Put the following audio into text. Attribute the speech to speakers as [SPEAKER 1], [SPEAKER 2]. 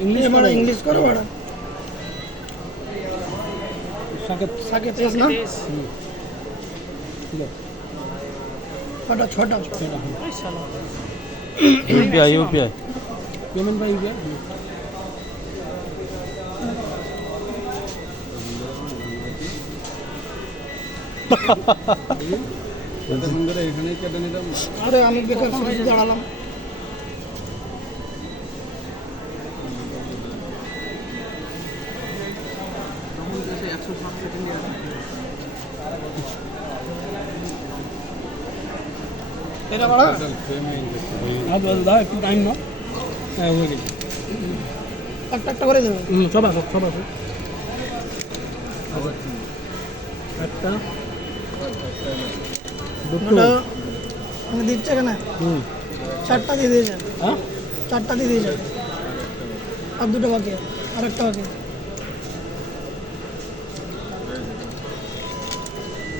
[SPEAKER 1] English
[SPEAKER 2] ये बड़ा English करो बड़ा
[SPEAKER 1] साकेत
[SPEAKER 2] साके तेज ना
[SPEAKER 1] ठीक है
[SPEAKER 2] छोटा छोटा
[SPEAKER 1] चलो हाँ
[SPEAKER 3] यूपीआई यूपीआई
[SPEAKER 1] पेमेंट भाई गया এত সুন্দর এখানে কেটে নিলাম
[SPEAKER 2] আরে আমি বেকার সবজি দাঁড়ালাম এটা বড়
[SPEAKER 1] আজ বাজ দা একটু টাইম নাও। হ্যাঁ হয়ে গেছে।
[SPEAKER 2] একটা একটা করে দেবে।
[SPEAKER 1] হুম সব আসো সব আসো। একটা। দুটো।
[SPEAKER 2] আমি দিচ্ছে কেন
[SPEAKER 1] হুম।
[SPEAKER 2] চারটা দিয়ে দিয়েছে।
[SPEAKER 1] হ্যাঁ?
[SPEAKER 2] চারটা দিয়ে দিয়েছে। আর দুটো বাকি। আর একটা বাকি।